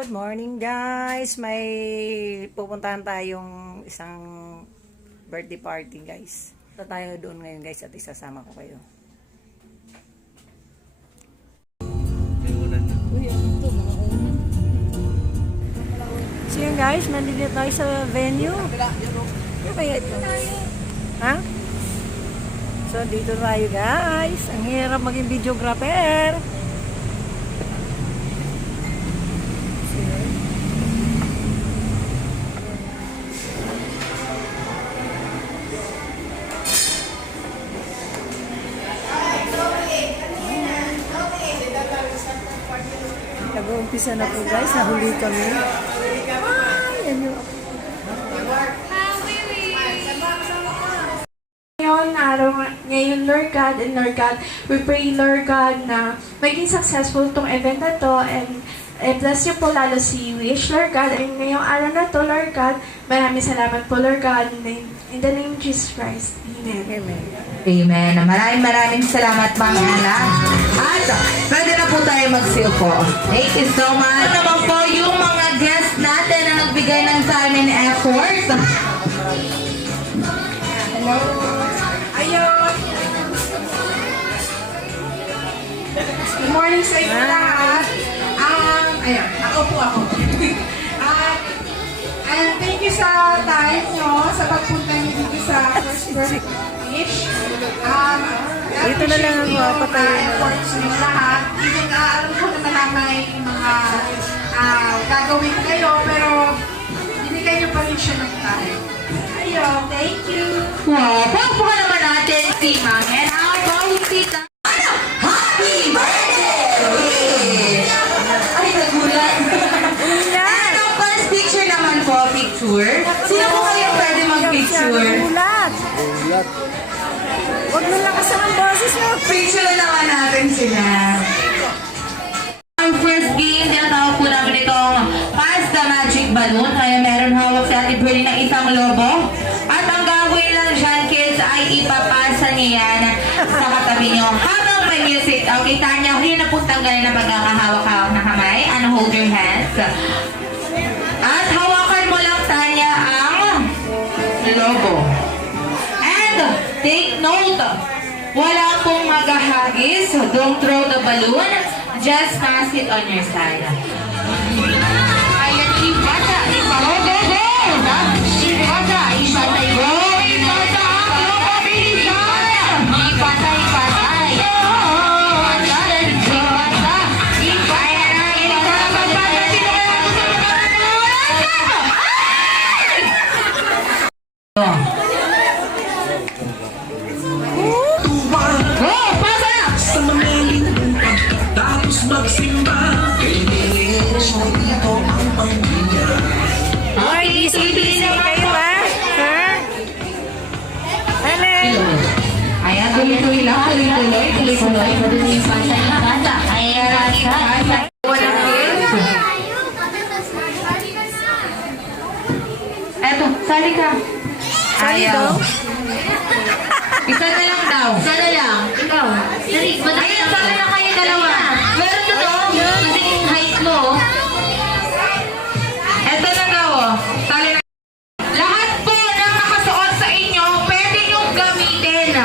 Good morning guys. May pupuntahan tayong isang birthday party guys. Punta tayo doon ngayon guys at isasama ko kayo. So yun guys, nandito tayo sa venue. Ano kaya ito? Ha? So dito tayo guys. Ang hirap maging videographer. Nag-uumpisa na po guys, nahuli kami. Ay, yan yung... Ngayon, Lord God and Lord God, we pray, Lord God, na maging successful tong event na to and bless niyo po lalo si Wish, Lord God. And ngayong araw na to, Lord God, maraming salamat po, Lord God, in the name of Jesus Christ. Amen. Amen. Amen. Maraming salamat mga anak. At pwede na po tayo mag-silpo. Thank you so much. Ano naman po yung mga guests natin na nagbigay ng time and effort? Hello. Ayun. Good morning sa inyo lahat. Ayun, ako. Thank you sa time nyo, sa pagpunta nyo dito sa First Birthday Wish. Dito na lang ako, patayin na lang. Efforts nyo lahat. Even alam ko naman na may mga gagawin kayo, pero binigay nyo pa rin siya ng time. Ayun, thank you. Wow, pagpuka naman natin si Mang and our bawang tita. Happy birthday! Ay, nagulat. And ang first picture naman po, picture. Sino po kayo pwede mag-picture? Ulat. Huwag mo lakas ang boses mo. Picture naman natin sila. Ang first game, tinatawag po namin itong Pass the Magic Balloon. Kaya meron hawak si Ate Bernie ng isang lobo. At ang gagawin lang dyan, kids, ay ipapasa niya yan sa katabi nyo. Habang may music, okay, Tanya, yun na po tanggalin na pagkakahawak-hawak na kamay. And hold your hands. At hawakan mo lang, Tanya, ang logo. And take note, wala pong maghahagis. Don't throw the balloon. Just pass it on your side. Ayan, ipata. Go, go, go! Ipata, ipata, go! Ipata, go, mabilisan! Ipata, ipata. Ay, busy kayo ha? Sir? Hello? Ayan, tuloy-tuloy lang. Tuloy-tuloy. Ayan, eto, sali ka. Sali daw? Isa na lang daw. Isa na lang. Ikaw. Dari, madali Ayun, lang. sali na kayo dalawa. Meron na to. Kasi yung height mo. Eto na daw. Sali na. Lahat po na nakasuot sa inyo, pwede nyong gamitin.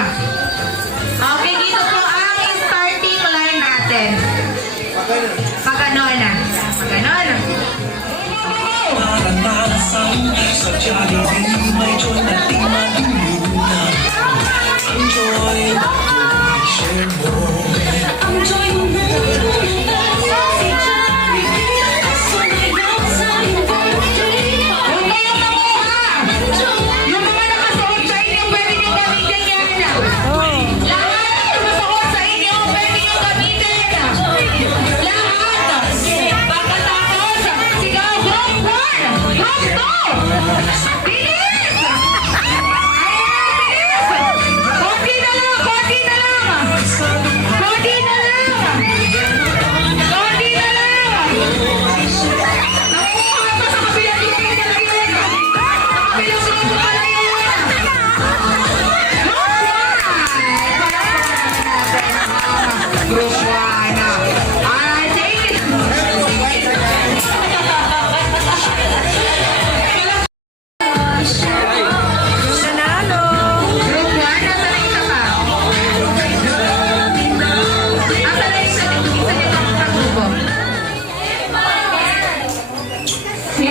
Okay, dito po ang starting line natin. Pag ganon. Maranasan sa Jollibee, may joy na di malulunan. Ang joy na share mo. Ang joy mo na si Jollibee.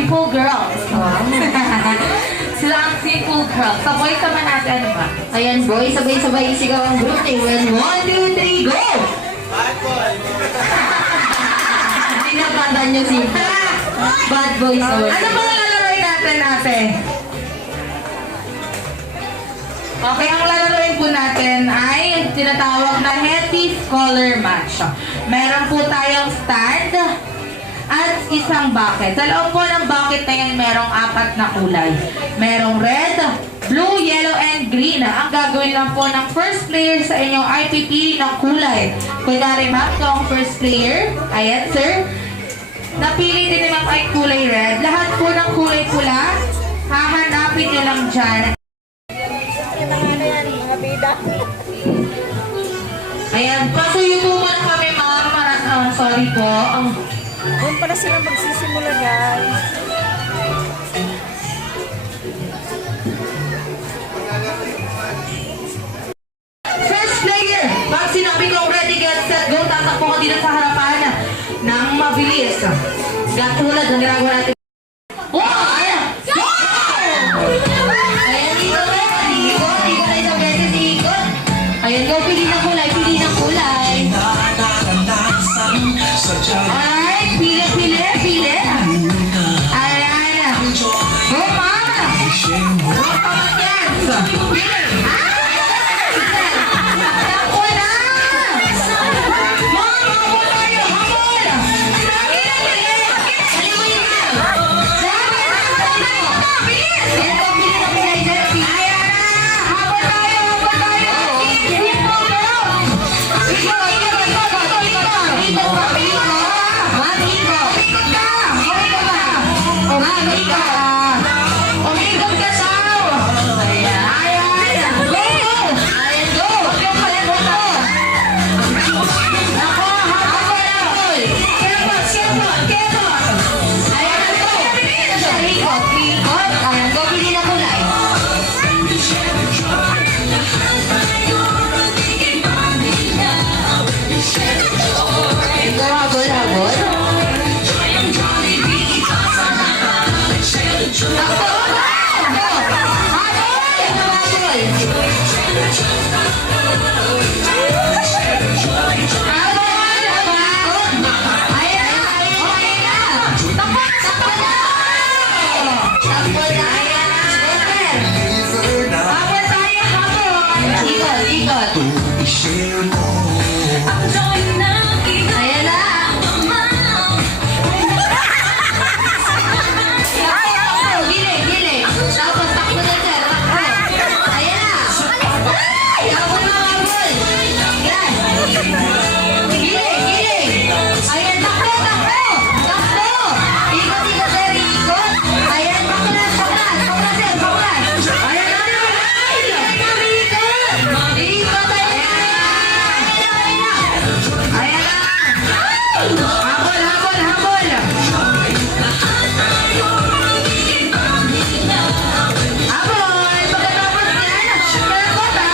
Simple Girls. Sila ang Simple Girls. Sa boys naman natin, ano ba? Ayan, boy, sabay-sabay sigaw ang group eh. When 1, 2, 3, go! Pinapanda niyo si Bad Boys. Ano ba lalaroin natin, ate? Okay, ang lalaroin po natin ay tinatawag na Hetty Color Match. Meron po tayong stand at isang bucket. Sa loob po ng bucket na yan, merong 4 na kulay. Merong red, blue, yellow, and green. Ang gagawin lang po ng first player sa inyo ay pipili ng kulay. Kunyari, ma'am, ito ang first player. Ayan, sir. Napili din naman ay kulay red. Lahat po ng kulay pula, hahanapin nyo lang dyan. Ayan, pasuyo po muna kami, ma'am. Sorry po. Doon pala sila magsisimula, guys. First player, pag sinabi kong ready, get, set, go, tatakbo ko dito sa harapan ng mabilis. Katulad ng ginagawa natin. Wow! Ayan! Go! Ayan, ikot na isang beses, ikot. Ayan, go, pili ng kulay, pili ng kulay. Naranasan sa tiyan Alright, pili. Ayan. Go, mama! Go, mama, yes! Pili! Takbo na! Mama, habol tayo, habol! Lagi na, bilis! Ano mo yun? Bilis! Ayan, go, pili ng kulay, sir. Pili. Ayan na! Habol tayo! Simple girls! Ikot! Ma'am, ikot. Umikot ka! Umikot ka daw! Ayan! Go! Ayan, go. Huwag yung kalimutan mo! Ako, habol! Kepot! Ayan, go. Ikot. Ayan, go, pili ng kulay. Go, habol. Takbo! River na Habol tayo, habol! Ikot. i-share mo. Ayan na. Gili. Tapos takbo na, sir. Takbo. Ayan na. Takbo na, habol. Yan. Gili. Ayan, takbo. Takbo. Ikot, sir. Ikot. Ayan, baklas, sir. Baklas. Ayan na. Ayan na, ikot. Ikot, ayan. Ayan na! Habol! Habol! Pagkatapos yan, kalakot ha!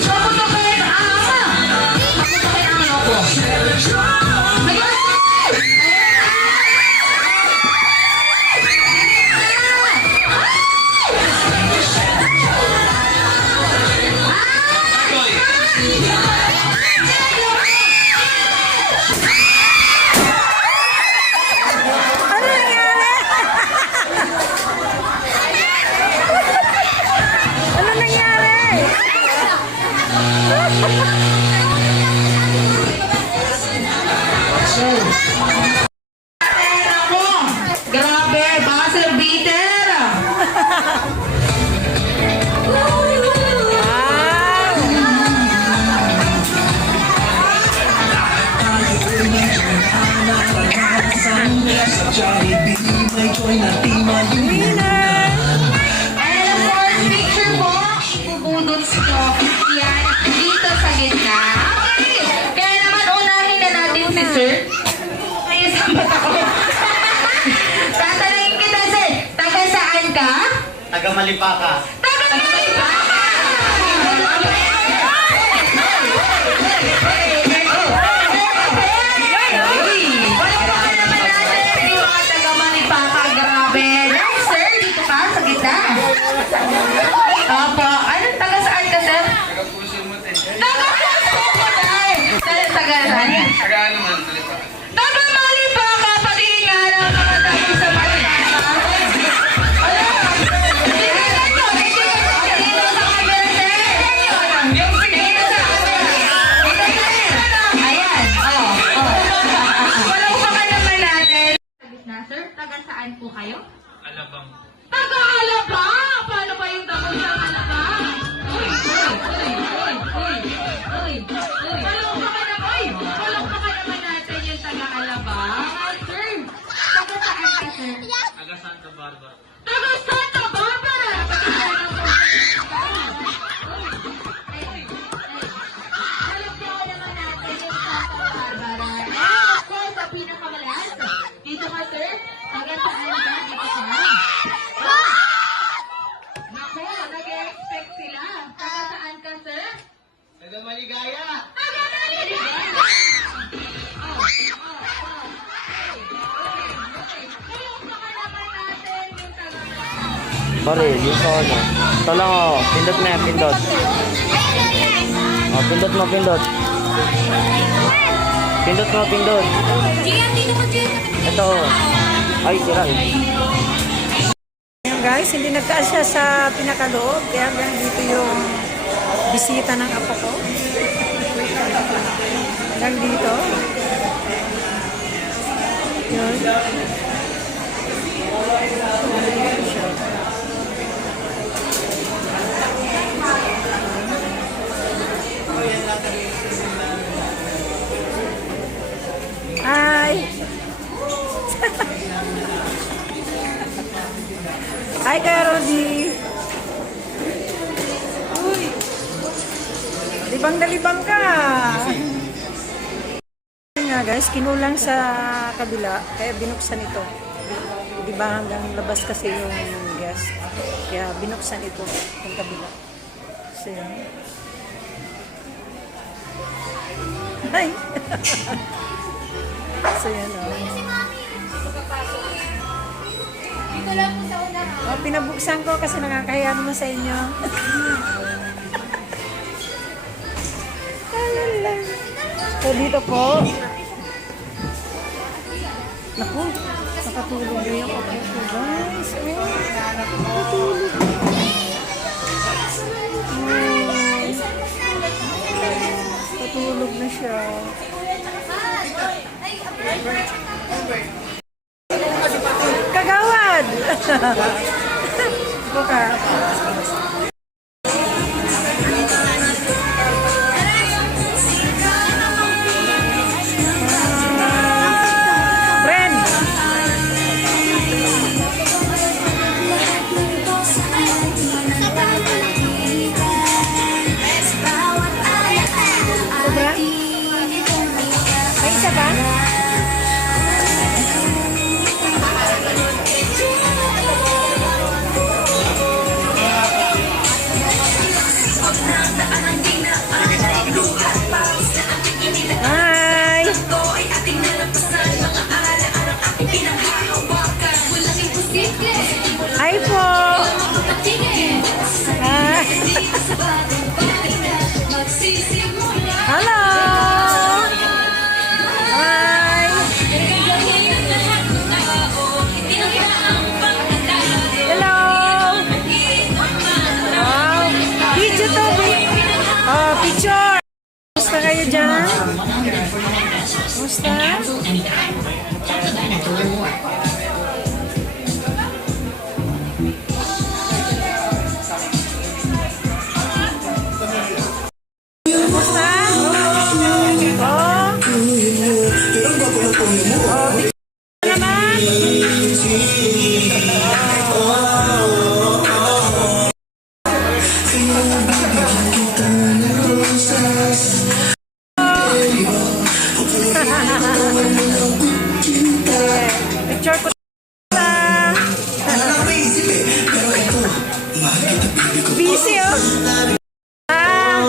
Papunta kayo ng ama! Papunta kayo ng loko! Ano nangyari? Ano nangyari? Ayan ako! Grabe! Baka sir Peter! Naranasan sa Jollibee may joy na di malimutan. And of course, picture po, ibubudot nyo yan dito sa gitna. Okay! Kaya naman unahin na natin si sir. Kayo sa mata ko. Tatanungin kita, sir. Taga saan ka? Taga Malipaka. Taga Malipaka! Palakpakan naman natin yung mga taga Malipaka, Taga mali pa ka, patingin nga lang mga tayo sa mali. Ayan, Walang pa naman natin. Sir, taga saan po kayo? Alabang. Taga Alabang! Paano ba yung taga sa Alabang? Walang pa naman natin yung taga Alabang. Sir, taga saan ka, sir? Taga Santa Barbara. Taga Santa Barbara! Alam ko naman natin yung Santa Barbara. Of course, sa pinakamalakas. Dito ka, sir. Taga saan ka? Dito ka. Nako, nag-expect sila. Taga saan ka, sir? Taga Maligaya. Taga Maligaya! Sorry, dito ano. Ito lang oh. Pindot na, pindot. Oh, pindot mo, pindot. Pindot mo, pindot. Ito oh. Ay, sira eh. Ngayon guys, hindi nagkasya sa pinakaloob. Kaya hanggang dito yung bisita ng apo ko. Hanggang dito. Yun. Hi! Hi, Karodi! Uy! Libang na libang ka! Yun nga guys, kinulang sa kabila, kaya binuksan ito. Di ba hanggang labas kasi yung guest, kaya binuksan ito yung kabila. So yun. Hi! So yan o. Dito lang po sa una. Oh, pinabuksan ko kasi nakakahiya naman sa inyo. So dito po. Naku, nakatulog na yung ako ko guys. Oh, nakatulog. Natulog na siya. Kagawad! Buka. Friend! Sobra? May isa ba? Hi! Hi po! Ah. Hello! Hi! Hello! Wow! Video to! Oh, picture! Kumusta kayo dyan? Kumusta? Kumusta? Oh. Oh, picture naman. Picture ko na. Busy oh. Ah.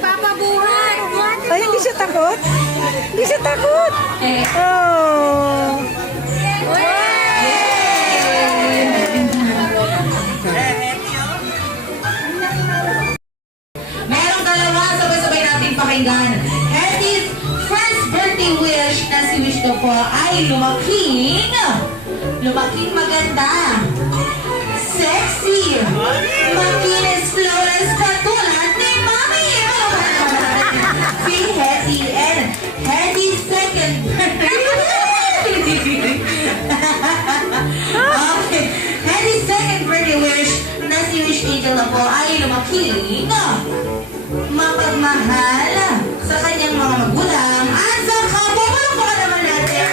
Papabuhat! Ay, hindi siya takot? Hindi siya takot? Oh. Merong dalawa, sabay-sabay natin pakinggan. Hetty's first birthday wish na si wish ko po ay lumaking maganda, sexy, makinis, flawless, katulad ni Mami. Si Hetty and Hetty's second okay. Hetty's second birthday wish na si Wish Angel na po ay lumaking mapagmahal sa kanyang mga magulang at sa kapwa pa naman natin.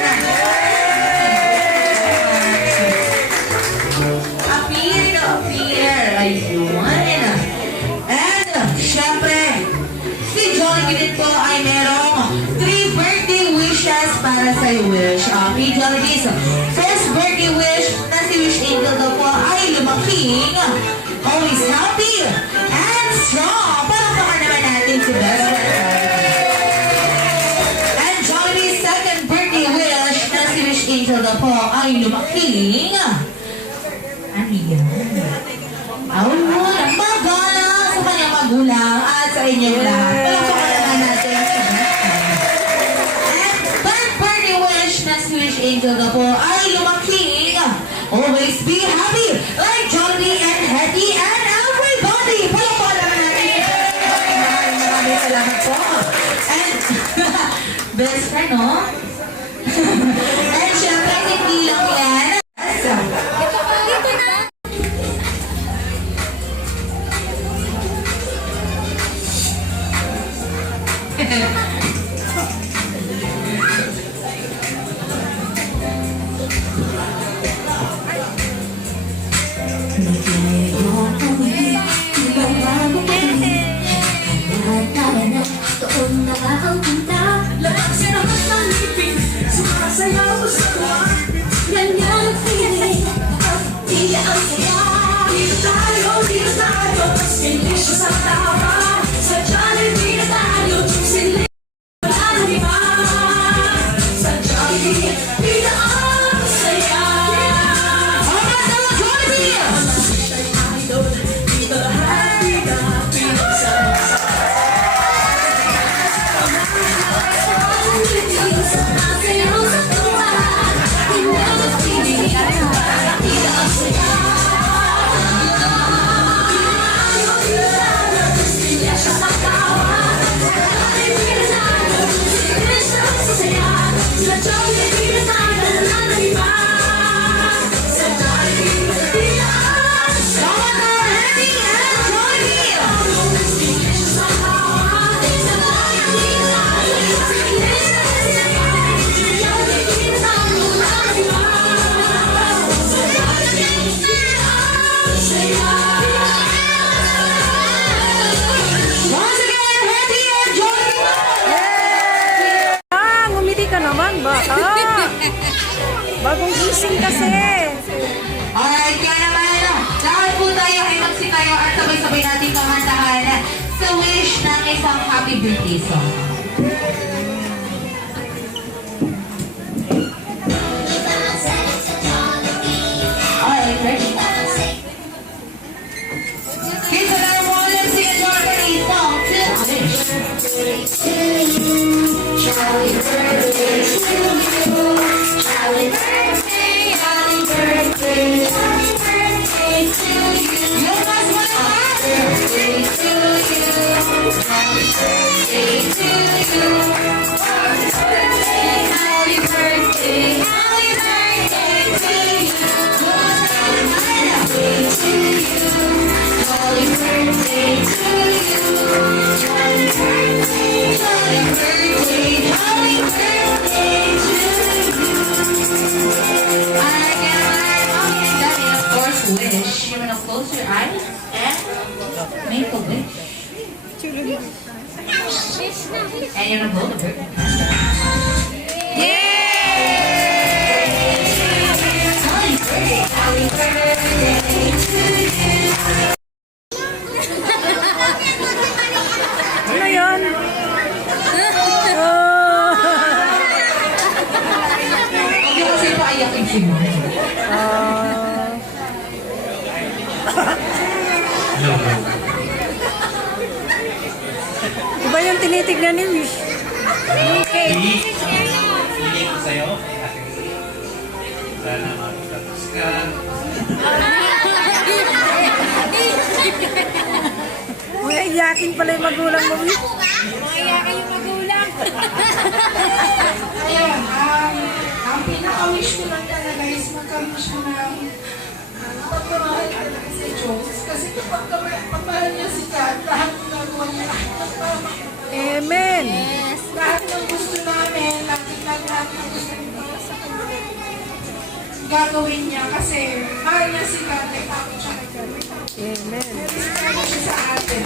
Appear na appear. Ayun. And, syempre, si Jollibee din po ay merong 3 birthday wishes para sa Wish. Okay, Jollibee's first birthday wish na si Wish Angel daw po ay lumaking always happy and strong. Palakpakan naman natin si Best Friend. And Jollibee's second birthday wish na si Wish Angel daw po ay lumaking ano yan? Magana sa kanyang magulang at sa inyong lahat. Palakpakan naman natin si Best Friend. And third birthday wish na si Wish Angel daw po ay lumaking always be happy like Jollibee and Hetty and everybody. Palakpakan naman natin. Maraming salamat po. And best friend, no? And syempre, hindi lang yan. Bagong gising kasi. Alright, kaya naman, lahat po tayo ay magsitayo at sabay-sabay natin kakantahan sa wish ng isang happy birthday song. Alright, ready? Okay, so now we're going to sing a birthday song to Wish. Happy birthday to you. Happy birthday, happy birthday, happy birthday to you. You must want to Happy birthday to you. Happy birthday to you. Happy birthday, happy birthday, happy birthday to you. Happy birthday to you. Happy birthday to you. Happy birthday, happy birthday, happy birthday to you. Wish. You wanna close your eyes and make a wish. And you're gonna blow the birthday candle. Happy birthday to you. Ah. Iba yung tinitignan ni Wish. Yung cake. Mga iyakin pala yung magulang mo, Wish. Ayun, ang pinaka-wish ko lang talaga is magkaroon siya ng pagmamahal talaga si Diyos. Kasi kapag pagmahal niya si God, lahat ng gagawa niya, lahat ng tama. Amen. Lahat ng gusto namin, lahat ng gusto niya sa kanya. Gagawin niya kasi mahal niya si God, may takot siya kay God. Amen. Takot siya sa atin.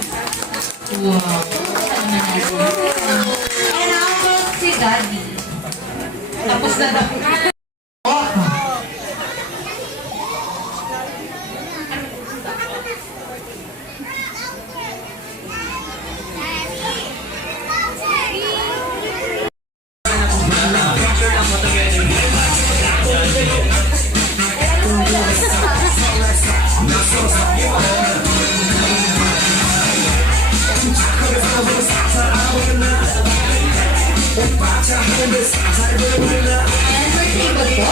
Wow. And how about si Daddy? Tapos na daw. Oh. And for table po.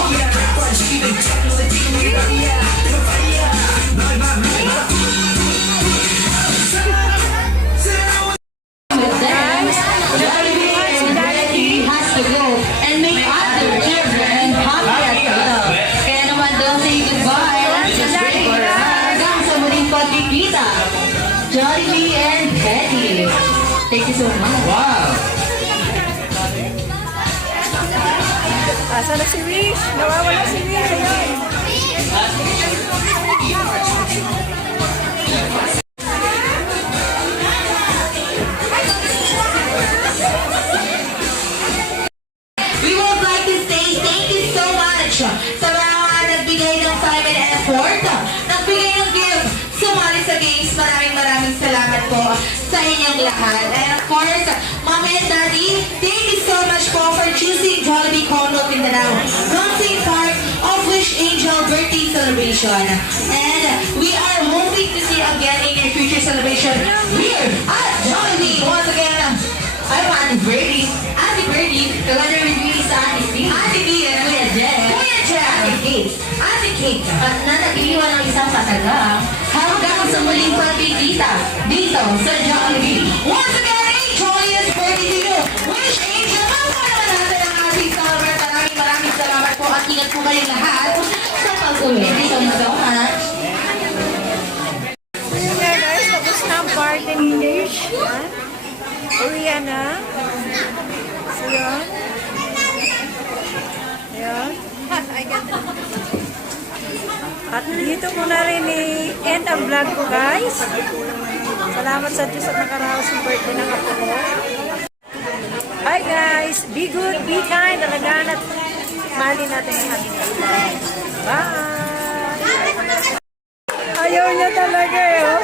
With them, Jollibee has to go and make other children happy as well. Kaya naman don't say goodbye. Let's just wait for hanggang sa muling pagkikita. Jollibee and Betty. Thank you so much. Wow. Asa na si Wish? Nawawala si Wish. Ayun. We would like to say thank you so much sa mga nagbigay ng time and effort, nagbigay ng gift, sumali sa games. Maraming salamat po sa inyong lahat. And of course, Mommy and Daddy, thank you so much po for choosing Jollibee Condo Mindanao, launching part of Wish Angel birthday celebration. And we are hoping to see you again in your future celebration here at Jollibee. Once again, I'm Ate Birdie. Ate Birdie, together with me is Ate B. Ate B and Kuya Jen. Kuya Jen. Ate Kate. Ate Kate. At na nag-iwan ng isang pataga hanggang sa muling pagkikita dito sa Jollibee. Once again, a joyous birthday to you. Wish Angel, mapalaman natin ang ating celebrant. Maraming salamat po at ingat po kayong lahat sa pag-uwi. Dito na daw, ha? Ayun nga guys, tapos na ang party ni Wish. Yan. Uwi na. So yun. Ayan. At dito ko na rin i-end ang vlog ko guys. Salamat sa Diyos at nakaraos yung birthday ng apo ko. Hi guys! Be good, be kind, talagaan at mali natin ang ating buhay. Bye! Ayaw niya talaga eh. Oh.